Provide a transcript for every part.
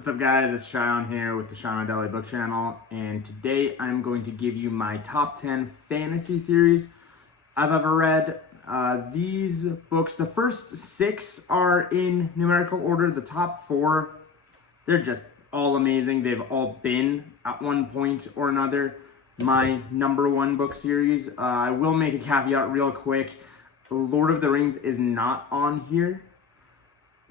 What's up, guys? It's Shion here with the Shion Daily Book Channel, and today I'm going to give you my top 10 fantasy series I've ever read. These books, the first 6 are in numerical order. The top 4, they're just all amazing. They've all been, at one point or another, my number 1 book series. I will make a caveat real quick. Lord of the Rings is not on here.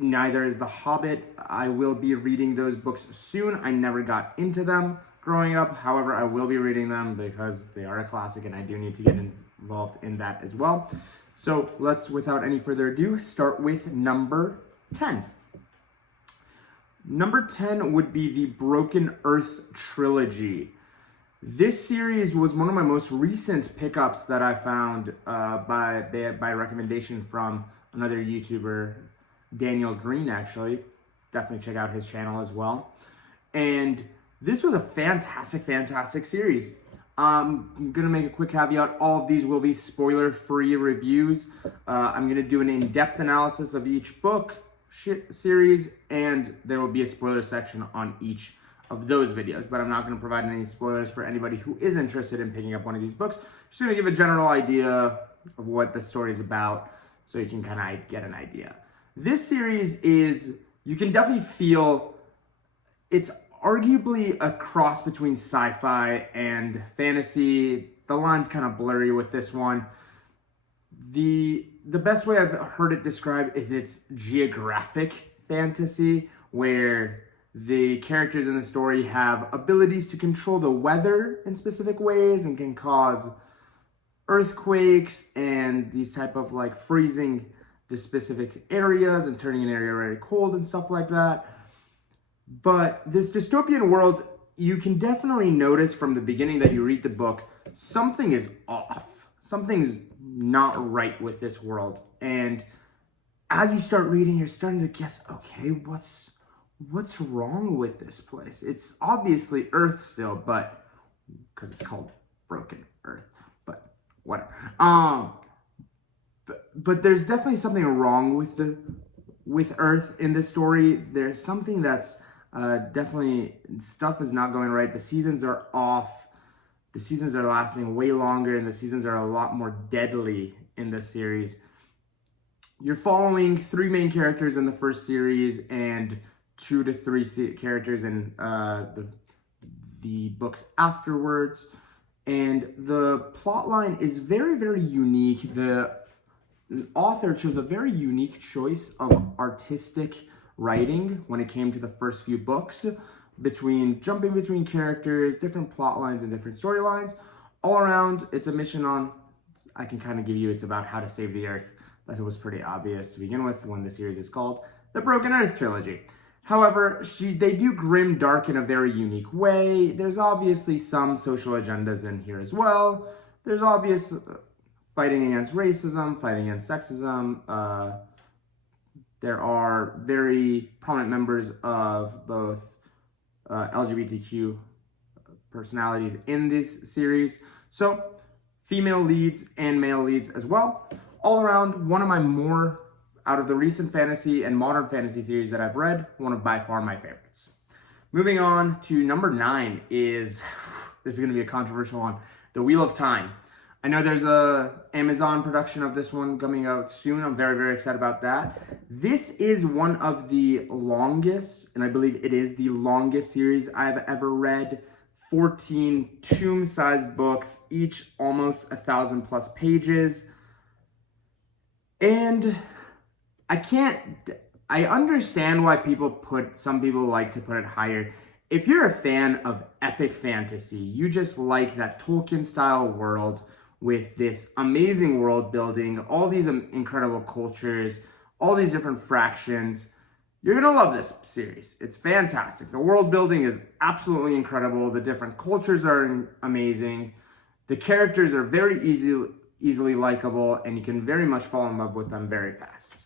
Neither is The Hobbit. I will be reading those books soon. I never got into them growing up. However, I will be reading them because they are a classic and I do need to get involved in that as well. So let's, without any further ado, start with number 10. Number 10 would be the Broken Earth trilogy. This series was one of my most recent pickups that I found by recommendation from another YouTuber, Daniel Green, actually. Definitely check out his channel as well. And this was a fantastic series. I'm going to make a quick caveat. All of these will be spoiler-free reviews. I'm going to do an in-depth analysis of each book series, and there will be a spoiler section on each of those videos. But I'm not going to provide any spoilers for anybody who is interested in picking up one of these books. Just going to give a general idea of what the story is about so you can kind of get an idea. This series is, you can definitely feel, it's arguably a cross between sci-fi and fantasy. The line's kind of blurry with this one. The best way I've heard it described is it's geographic fantasy, where the characters in the story have abilities to control the weather in specific ways and can cause earthquakes and these type of like freezing the specific areas and turning an area very cold and stuff like that. But this dystopian world, you can definitely notice from the beginning that you read the book, something is off. Something's not right with this world. And as you start reading, you're starting to guess, okay, what's wrong with this place? It's obviously Earth still, but because it's called Broken Earth, but whatever. But there's definitely something wrong with Earth in this story. There's something that's definitely, stuff is not going right. The seasons are off. The seasons are lasting way longer, and the seasons are a lot more deadly in this series. You're following 3 main characters in the first series and 2 to 3 characters in the books afterwards. And the plot line is very unique. The author chose a very unique choice of artistic writing when it came to the first few books, jumping between characters, different plot lines and different storylines. All around, it's a mission on, I can kind of give you, it's about how to save the Earth. That was pretty obvious to begin with when the series is called the Broken Earth trilogy. However, they do grim dark in a very unique way. There's obviously some social agendas in here as well. There's obvious fighting against racism, fighting against sexism. There are very prominent members of both LGBTQ personalities in this series. So, female leads and male leads as well. All around, one of my more, out of the recent fantasy and modern fantasy series that I've read, one of by far my favorites. Moving on to number 9 is, this is going to be a controversial one, The Wheel of Time. I know there's a Amazon production of this one coming out soon. I'm very excited about that. This is one of the longest, and I believe it is the longest series I've ever read. 14 tomb-sized books, each almost 1,000+ pages. And I understand why some people like to put it higher. If you're a fan of epic fantasy, you just like that Tolkien-style world with this amazing world building, all these incredible cultures, all these different fractions, you're gonna love this series. It's fantastic. The world building is absolutely incredible. The different cultures are amazing. The characters are very easily likable, and you can very much fall in love with them very fast.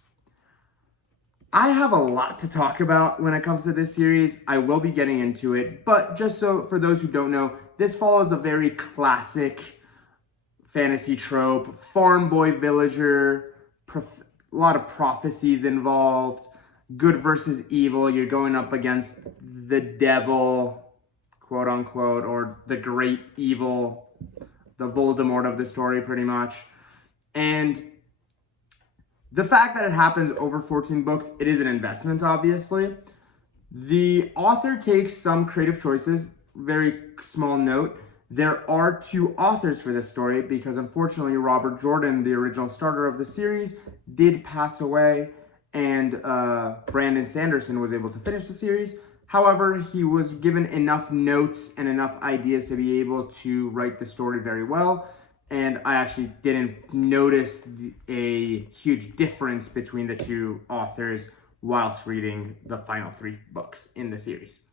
I have a lot to talk about when it comes to this series. I will be getting into it, but just so for those who don't know, this follows a very classic fantasy trope, farm boy villager, a lot of prophecies involved, good versus evil. You're going up against the devil, quote unquote, or the great evil, the Voldemort of the story, pretty much. And the fact that it happens over 14 books, it is an investment, obviously. The author takes some creative choices. Very small note. There are 2 authors for this story because unfortunately Robert Jordan, the original starter of the series, did pass away, and Brandon Sanderson was able to finish the series. However, he was given enough notes and enough ideas to be able to write the story very well. And I actually didn't notice a huge difference between the 2 authors whilst reading the final 3 books in the series.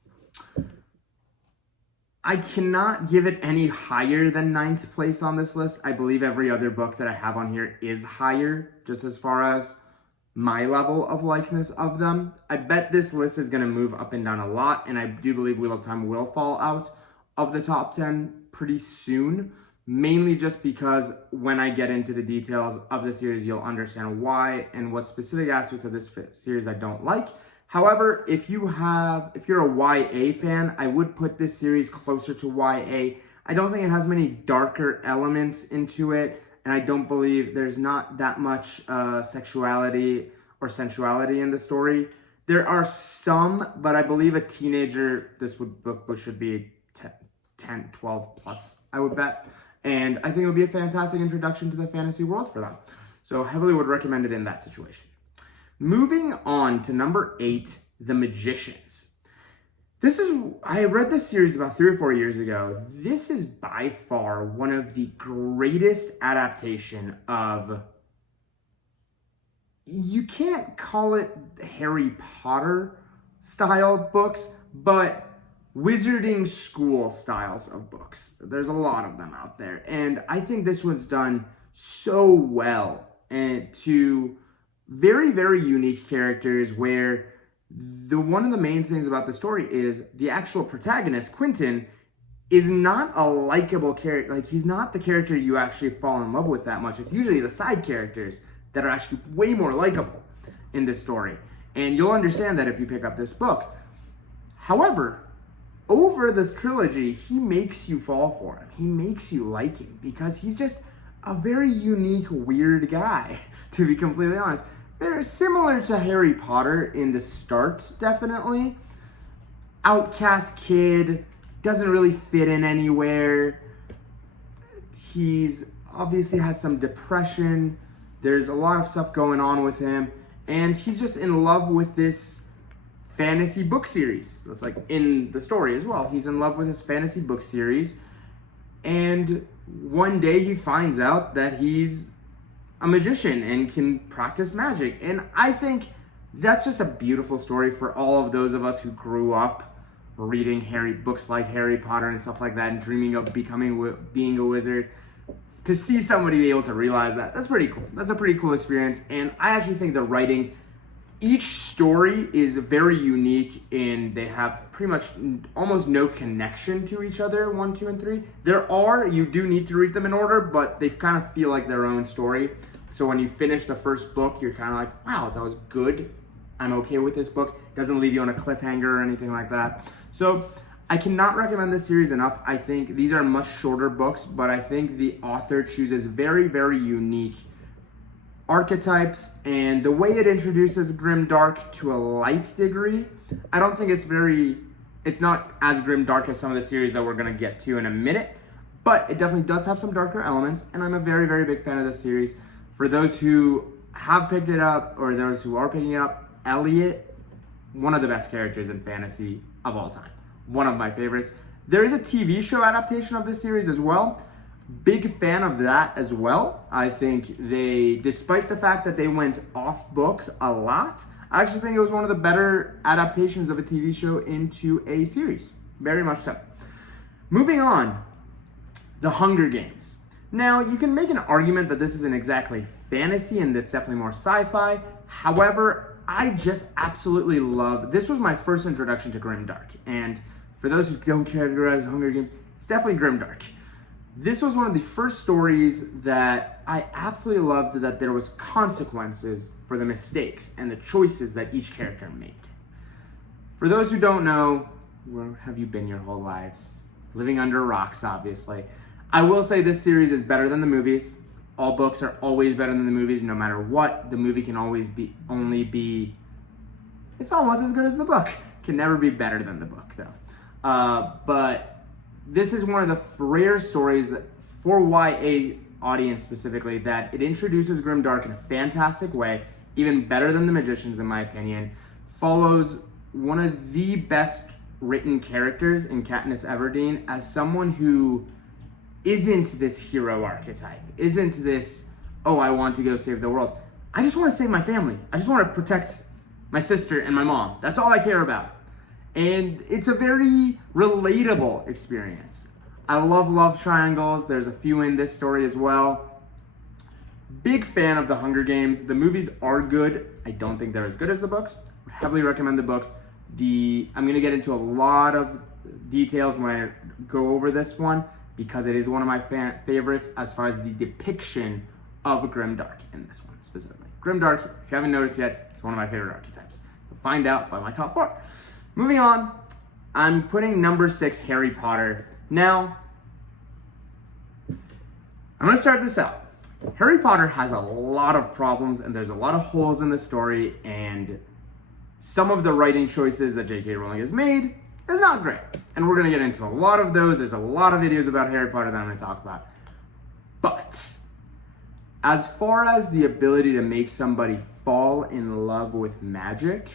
I cannot give it any higher than 9th place on this list. I believe every other book that I have on here is higher, just as far as my level of likeness of them. I bet this list is going to move up and down a lot, and I do believe Wheel of Time will fall out of the top 10 pretty soon, mainly just because when I get into the details of the series, you'll understand why and what specific aspects of this series I don't like. However, if you're a YA fan, I would put this series closer to YA. I don't think it has many darker elements into it, and I don't believe there's not that much sexuality or sensuality in the story. There are some, but I believe a teenager, this book should be 10, 12 plus, I would bet. And I think it would be a fantastic introduction to the fantasy world for them. So heavily would recommend it in that situation. Moving on to number 8, The Magicians. I read this series about 3 or 4 years ago. This is by far one of the greatest adaptation of, you can't call it Harry Potter style books, but wizarding school styles of books. There's a lot of them out there. And I think this one's done so well, and to very, very unique characters, where one of the main things about the story is the actual protagonist, Quentin, is not a likable character. Like, he's not the character you actually fall in love with that much. It's usually the side characters that are actually way more likable in this story. And you'll understand that if you pick up this book. However, over the trilogy, he makes you fall for him. He makes you like him because he's just a very unique, weird guy, to be completely honest. They're similar to Harry Potter in the start, definitely. Outcast kid, doesn't really fit in anywhere. He's obviously has some depression. There's a lot of stuff going on with him. And he's just in love with this fantasy book series. That's like in the story as well. He's in love with his fantasy book series. And one day he finds out that he's a magician and can practice magic. And I think that's just a beautiful story for all of those of us who grew up reading books like Harry Potter and stuff like that and dreaming of being a wizard. To see somebody be able to realize that's pretty cool. That's a pretty cool experience. And I actually think the writing, each story is very unique in they have pretty much almost no connection to each other, 1, 2, and 3. You do need to read them in order, but they kind of feel like their own story. So when you finish the first book, you're kind of like, wow, that was good. I'm okay with this book. Doesn't leave you on a cliffhanger or anything like that. So I cannot recommend this series enough. I think these are much shorter books, but I think the author chooses very, very unique archetypes, and the way it introduces grimdark to a light degree, I don't think it's not as grimdark as some of the series that we're going to get to in a minute, but it definitely does have some darker elements, and I'm a very, very big fan of this series. For those who have picked it up, or those who are picking it up, Elliot, one of the best characters in fantasy of all time. One of my favorites. There is a TV show adaptation of this series as well. Big fan of that as well. I think despite the fact that they went off book a lot, I actually think it was one of the better adaptations of a TV show into a series. Very much so. Moving on, The Hunger Games. Now, you can make an argument that this isn't exactly fantasy and it's definitely more sci-fi. However, I just absolutely love, this was my first introduction to grimdark. And for those who don't categorize Hunger Games, it's definitely grimdark. This was one of the first stories that I absolutely loved, that there was consequences for the mistakes and the choices that each character made. For those who don't know, where have you been your whole lives? Living under rocks, obviously. I will say this series is better than the movies. All books are always better than the movies, no matter what. The movie can always be it's almost as good as the book. Can never be better than the book, though. But this is one of the rare stories that, for YA audience specifically, that it introduces grimdark in a fantastic way, even better than The Magicians, in my opinion. Follows one of the best written characters in Katniss Everdeen as someone who isn't this hero archetype, isn't this, oh, I want to go save the world. I just want to save my family. I just want to protect my sister and my mom. That's all I care about. And it's a very relatable experience. I love love triangles. There's a few in this story as well. Big fan of The Hunger Games. The movies are good. I don't think they're as good as the books. Would heavily recommend the books. I'm going to get into a lot of details when I go over this one, because it is one of my favorites as far as the depiction of grimdark in this one specifically. Grimdark, if you haven't noticed yet, it's one of my favorite archetypes. You'll find out by my top 4. Moving on, I'm putting number 6, Harry Potter. Now, I'm going to start this out. Harry Potter has a lot of problems, and there's a lot of holes in the story, and some of the writing choices that J.K. Rowling has made is not great. And we're going to get into a lot of those. There's a lot of videos about Harry Potter that I'm going to talk about. But as far as the ability to make somebody fall in love with magic,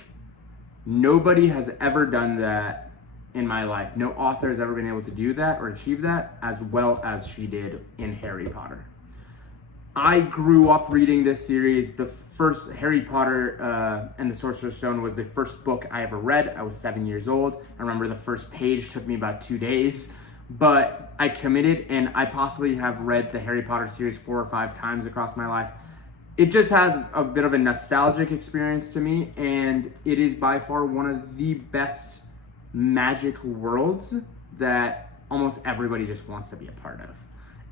nobody has ever done that in my life. No author has ever been able to do that or achieve that as well as she did in Harry Potter. I grew up reading this series. The first Harry Potter and the Sorcerer's Stone was the first book I ever read. I was 7 years old. I remember the first page took me about 2 days, but I committed, and I possibly have read the Harry Potter series 4 or 5 times across my life. It just has a bit of a nostalgic experience to me, and it is by far one of the best magic worlds that almost everybody just wants to be a part of.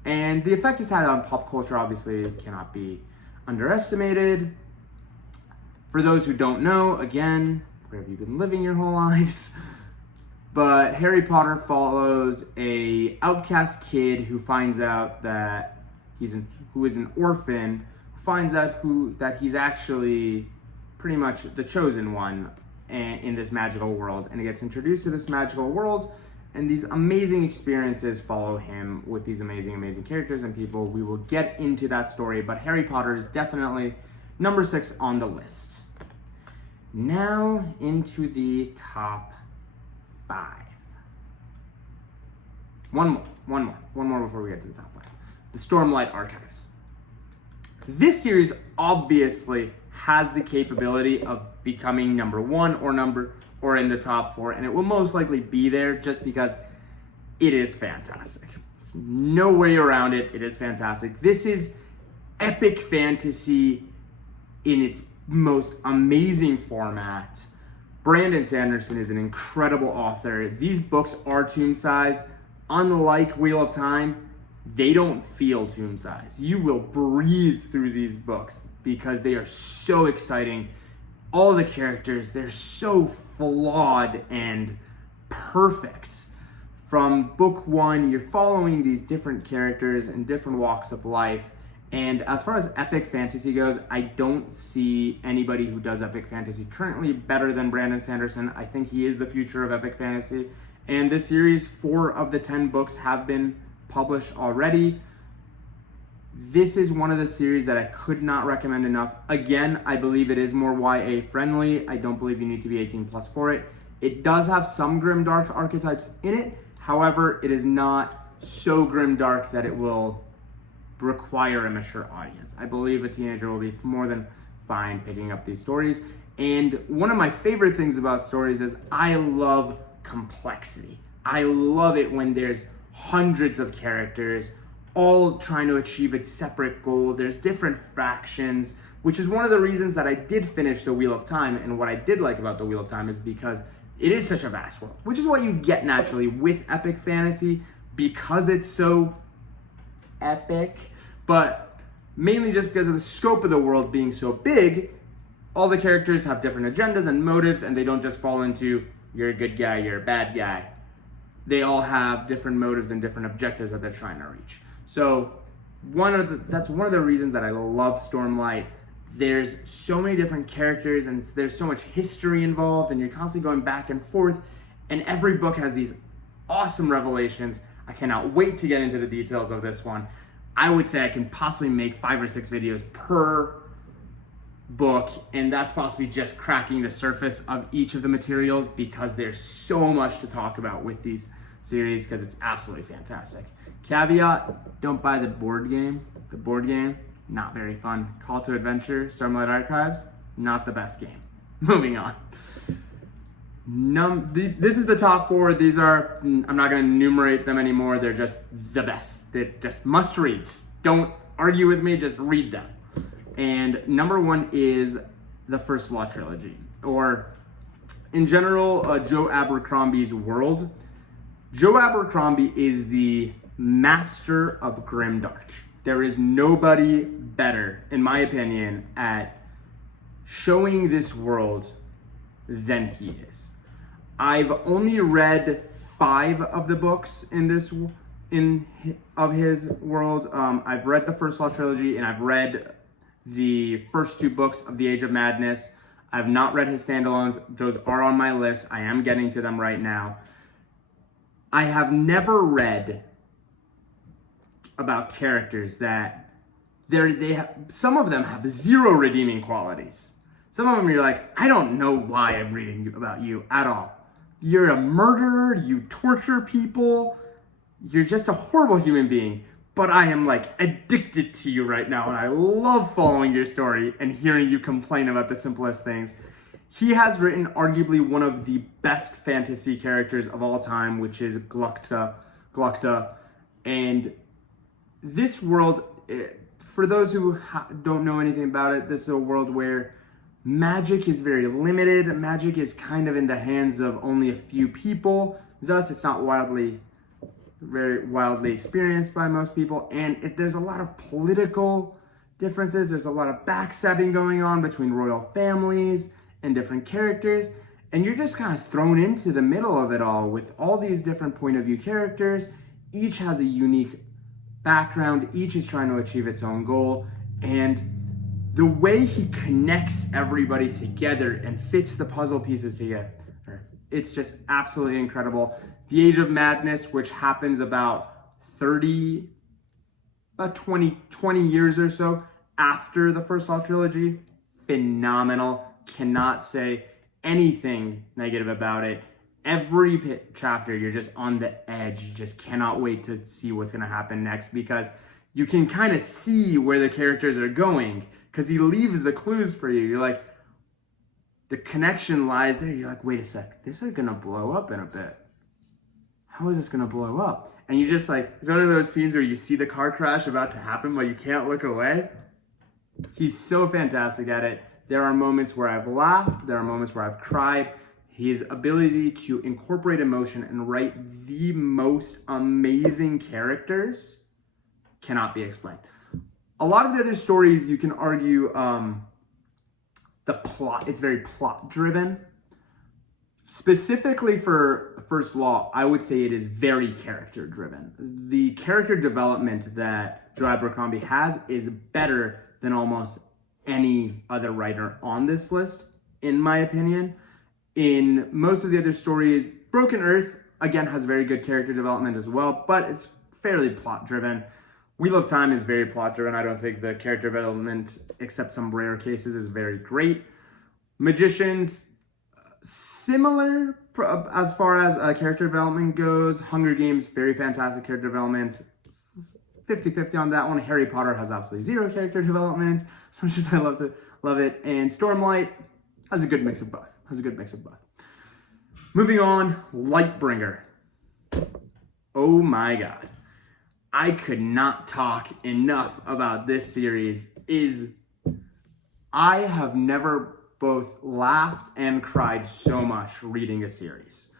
And the effect it's had on pop culture obviously cannot be underestimated. For those who don't know, again, where have you been living your whole lives? But Harry Potter follows a outcast kid who finds out that who is an orphan, who finds out that he's actually pretty much the chosen one in this magical world, and he gets introduced to this magical world, and these amazing experiences follow him with these amazing characters and people. We will get into that story, but Harry Potter is definitely number 6 on the list. Now into the top 5. One more before we get to the top 5. The Stormlight Archives. This series obviously has the capability of becoming number 1 or in the top 4, and it will most likely be there just because it is fantastic. It's no way around it. It is fantastic. This is epic fantasy in its most amazing format. Brandon Sanderson is an incredible author. These books are tomb size. Unlike Wheel of Time, they don't feel tomb size. You will breeze through these books because they are so exciting. All the characters, they're so flawed and perfect. From book 1, you're following these different characters in different walks of life. And as far as epic fantasy goes, I don't see anybody who does epic fantasy currently better than Brandon Sanderson. I think he is the future of epic fantasy. And this series, 4 of the 10 books have been published already. This is one of the series that I could not recommend enough. Again, I believe it is more YA friendly. I don't believe you need to be 18 plus for it. It does have some grimdark archetypes in it. However, it is not so grimdark that it will require a mature audience. I believe a teenager will be more than fine picking up these stories. And one of my favorite things about stories is I love complexity. I love it when there's hundreds of characters all trying to achieve a separate goal. There's different factions, which is one of the reasons that I did finish The Wheel of Time. And what I did like about The Wheel of Time is because it is such a vast world, which is what you get naturally with epic fantasy. Because it's so epic, but mainly just because of the scope of the world being so big, all the characters have different agendas and motives, and they don't just fall into, you're a good guy, you're a bad guy. They all have different motives and different objectives that they're trying to reach. So that's one of the reasons that I love Stormlight. There's so many different characters and there's so much history involved, and you're constantly going back and forth, and every book has these awesome revelations. I cannot wait to get into the details of this one. I would say I can possibly make 5 or 6 videos per book, and that's possibly just cracking the surface of each of the materials, because there's so much to talk about with these series, because it's absolutely fantastic. Caveat, don't buy the board game. The board game, not very fun. Call to Adventure, Stormlight Archives, not the best game. Moving on. This is the top 4. These are, I'm not going to enumerate them anymore. They're just the best. They're just must reads. Don't argue with me, just read them. And number 1 is the First Law trilogy, or in general, Joe Abercrombie's world. Joe Abercrombie is the master of grimdark. There is nobody better, in my opinion, at showing this world than he is. I've only read 5 of the books of his world. I've read the First Law trilogy, and I've read the first 2 books of the Age of Madness. I've not read his standalones. Those are on my list. I am getting to them right now. I have never read about characters that some of them have 0 redeeming qualities. Some of them you're like, I don't know why I'm reading about you at all. You're a murderer, you torture people, you're just a horrible human being. But I am like addicted to you right now, and I love following your story and hearing you complain about the simplest things. He has written arguably one of the best fantasy characters of all time, which is Glukta. And this world, for those who don't know anything about it, this is a world where magic is very limited. Magic is kind of in the hands of only a few people. Thus, it's not very wildly experienced by most people, and there's a lot of political differences. There's a lot of backstabbing going on between royal families and different characters, and you're just kind of thrown into the middle of it all with all these different point of view characters. Each has a unique background, each is trying to achieve its own goal, and the way he connects everybody together and fits the puzzle pieces together, it's just absolutely incredible. The Age of Madness, which happens about 20 years or so after the First Law trilogy, phenomenal. Cannot say anything negative about it. Every chapter, you're just on the edge. You just cannot wait to see what's going to happen next, because you can kind of see where the characters are going, because he leaves the clues for you. You're like, the connection lies there. You're like, wait a sec, this is going to blow up in a bit. How is this going to blow up? And you just like, it's one of those scenes where you see the car crash about to happen, but you can't look away. He's so fantastic at it. There are moments where I've laughed. There are moments where I've cried. His ability to incorporate emotion and write the most amazing characters cannot be explained. A lot of the other stories, you can argue the plot, it's very plot driven. Specifically for First Law, I would say it is very character driven. The character development that Joe Abercrombie has is better than almost any other writer on this list, in my opinion. In most of the other stories, Broken Earth, again, has very good character development as well, but it's fairly plot driven. Wheel of Time is very plot driven. I don't think the character development, except some rare cases, is very great. Magicians, similar as far as character development goes. Hunger Games, very fantastic character development. 50-50 on that one. Harry Potter has absolutely 0 character development, as much as I love it. And Stormlight has a good mix of both. Moving on, Lightbringer. Oh my God. I could not talk enough about this series. I have never both laughed and cried so much reading a series.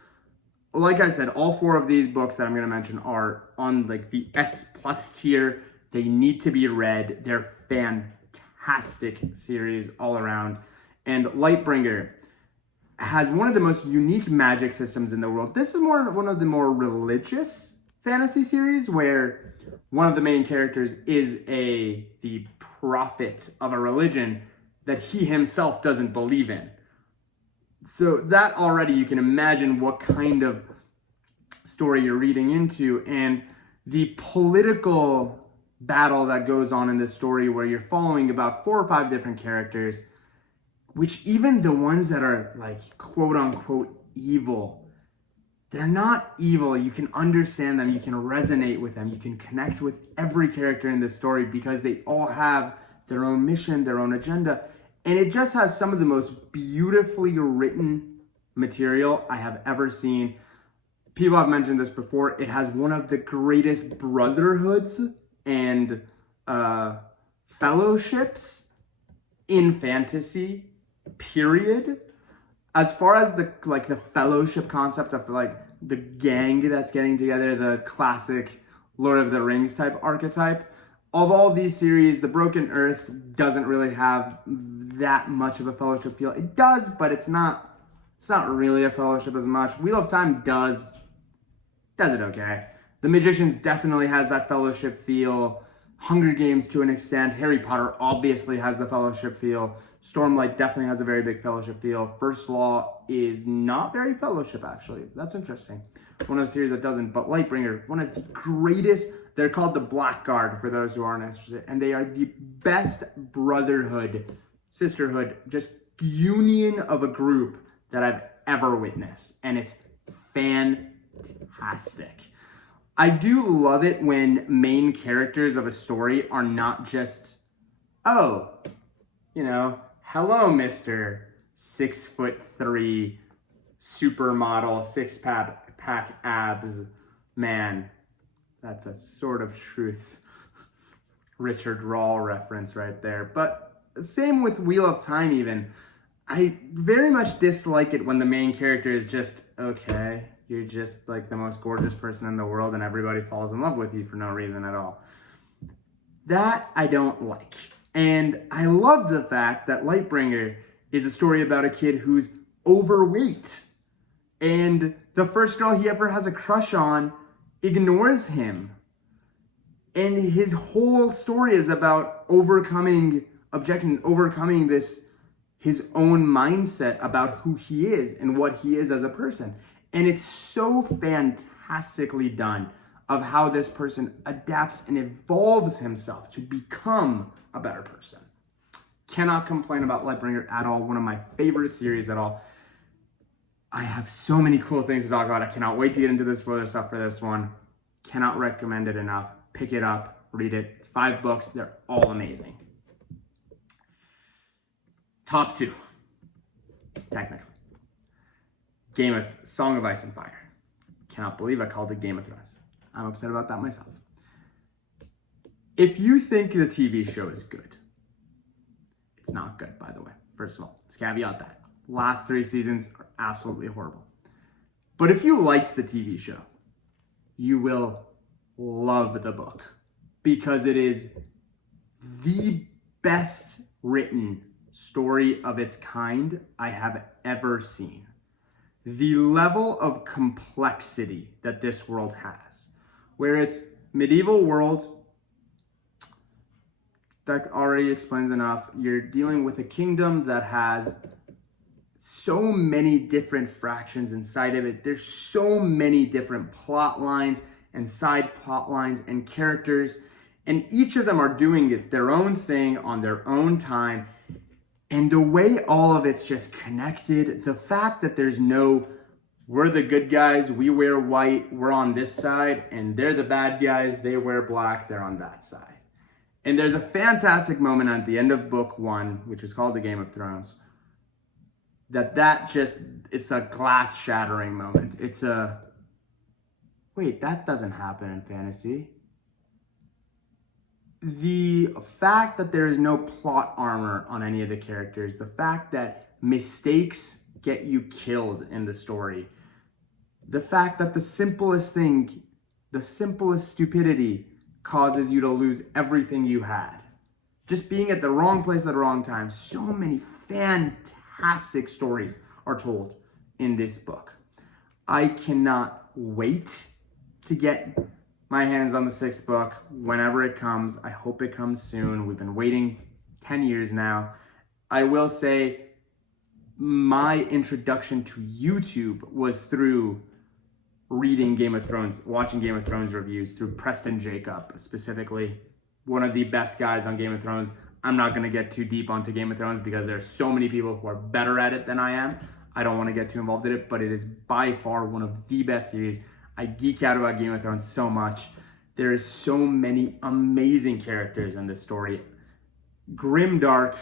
Like I said, all 4 of these books that I'm going to mention are on like the S+ tier. They need to be read. They're fantastic series all around. And Lightbringer has one of the most unique magic systems in the world. This is one of the more religious fantasy series where one of the main characters is the prophet of a religion that he himself doesn't believe in. So that already you can imagine what kind of story you're reading into, and the political battle that goes on in this story where you're following about 4 or 5 different characters, which even the ones that are like quote unquote evil, they're not evil. You can understand them, you can resonate with them, you can connect with every character in this story because they all have their own mission, their own agenda. And it just has some of the most beautifully written material I have ever seen. People have mentioned this before. It has one of the greatest brotherhoods and fellowships in fantasy, period. As far as the fellowship concept of like the gang that's getting together, the classic Lord of the Rings type archetype, of all these series, The Broken Earth doesn't really have that much of a fellowship feel. It does, but it's not really a fellowship as much. Wheel of Time does it okay. The Magicians definitely has that fellowship feel. Hunger Games to an extent. Harry Potter obviously has the fellowship feel. Stormlight definitely has a very big fellowship feel. First Law is not very fellowship, actually. That's interesting. One of the series that doesn't, but Lightbringer, one of the greatest. They're called the Blackguard for those who aren't interested, and they are the best brotherhood, sisterhood, just union of a group that I've ever witnessed, and it's fantastic. I do love it when main characters of a story are not just, hello, Mr. 6'3" supermodel, 6-pack abs man. That's a Sword of Truth Richard Rahl reference right there. But same with Wheel of Time even. I very much dislike it when the main character is just, okay, you're just like the most gorgeous person in the world and everybody falls in love with you for no reason at all. That I don't like. And I love the fact that Lightbringer is a story about a kid who's overweight. And the first girl he ever has a crush on ignores him. And his whole story is about overcoming this, his own mindset about who he is and what he is as a person. And it's so fantastically done of how this person adapts and evolves himself to become a better person. Cannot complain about Lightbringer at all. One of my favorite series at all. I have so many cool things to talk about. I cannot wait to get into the spoiler stuff for this one. Cannot recommend it enough. Pick it up, read it. It's 5 books. They're all amazing. Top 2, technically. Song of Ice and Fire. Cannot believe I called it Game of Thrones. I'm upset about that myself. If you think the TV show is good, it's not good, by the way. First of all, let's caveat that. Last 3 seasons are absolutely horrible. But if you liked the TV show, you will love the book because it is the best written story of its kind I have ever seen. The level of complexity that this world has, where it's medieval world, that already explains enough. You're dealing with a kingdom that has so many different fractions inside of it. There's so many different plot lines and side plot lines and characters, and each of them are doing it their own thing on their own time. And the way all of it's just connected, the fact that there's no, we're the good guys, we wear white, we're on this side, and they're the bad guys, they wear black, they're on that side. And there's a fantastic moment at the end of book 1, which is called The Game of Thrones, it's a glass shattering moment. Wait, that doesn't happen in fantasy. The fact that there is no plot armor on any of the characters, the fact that mistakes get you killed in the story, the fact that the simplest thing, the simplest stupidity causes you to lose everything you had. Just being at the wrong place at the wrong time. So many fantastic stories are told in this book. I cannot wait to get my hands on the 6th book whenever it comes. I hope it comes soon. We've been waiting 10 years now. I will say my introduction to YouTube was through reading Game of Thrones, watching Game of Thrones reviews through Preston Jacob, specifically one of the best guys on Game of Thrones. I'm not going to get too deep onto Game of Thrones because there's so many people who are better at it than I am. I don't want to get too involved in it, but it is by far one of the best series. I geek out about Game of Thrones so much. There is so many amazing characters in this story. Grimdark,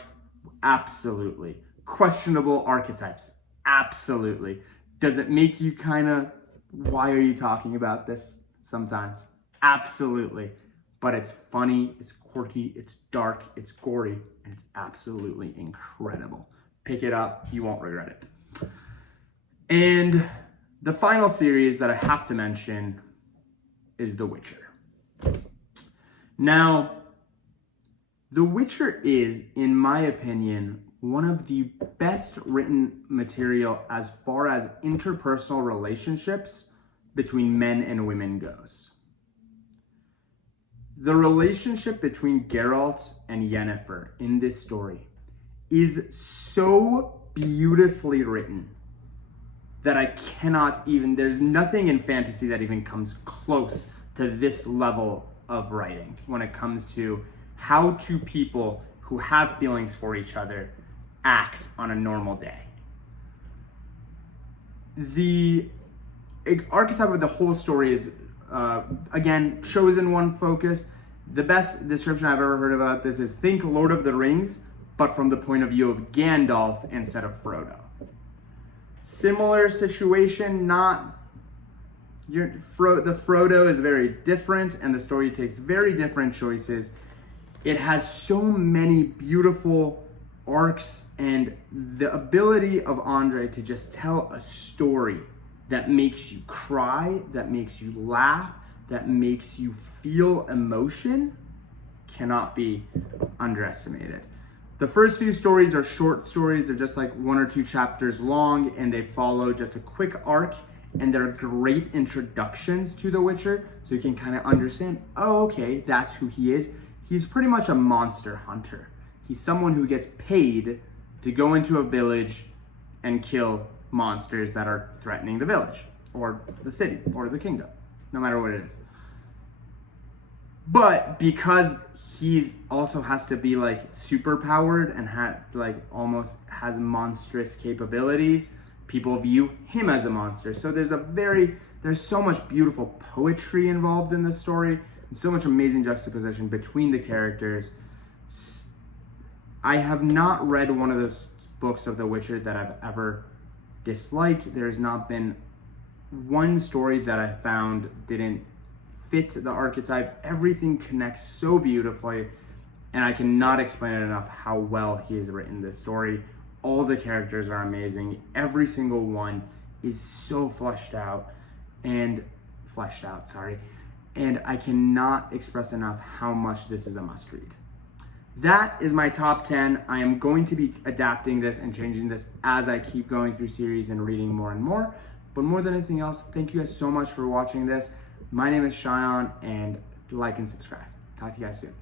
absolutely. Questionable archetypes, absolutely. Does it make you kind of, why are you talking about this sometimes? Absolutely. But it's funny, it's quirky, it's dark, it's gory, and it's absolutely incredible. Pick it up, you won't regret it. And the final series that I have to mention is The Witcher. Now, The Witcher is, in my opinion, one of the best written material as far as interpersonal relationships between men and women goes. The relationship between Geralt and Yennefer in this story is so beautifully written that I cannot even, there's nothing in fantasy that even comes close to this level of writing when it comes to how two people who have feelings for each other act on a normal day. The archetype of the whole story is, again, chosen one focus. The best description I've ever heard about this is think Lord of the Rings, but from the point of view of Gandalf instead of Frodo. Similar situation, not the Frodo is very different and the story takes very different choices. It has so many beautiful arcs and the ability of Andre to just tell a story that makes you cry, that makes you laugh, that makes you feel emotion cannot be underestimated. The first few stories are short stories. They're just like 1 or 2 chapters long and they follow just a quick arc and they're great introductions to The Witcher so you can kind of understand, oh, okay, that's who he is. He's pretty much a monster hunter. He's someone who gets paid to go into a village and kill monsters that are threatening the village or the city or the kingdom, no matter what it is. But because he's also has to be like super powered and almost has monstrous capabilities, people view him as a monster. So there's so much beautiful poetry involved in this story and so much amazing juxtaposition between the characters. I have not read one of those books of The Witcher that I've ever disliked. There's not been one story that I found didn't fit the archetype. Everything connects so beautifully, and I cannot explain it enough how well he has written this story. All the characters are amazing. Every single one is so fleshed out, and I cannot express enough how much this is a must read. That is my top 10. I am going to be adapting this and changing this as I keep going through series and reading more and more. But more than anything else, thank you guys so much for watching this. My name is Shayan, and like and subscribe. Talk to you guys soon.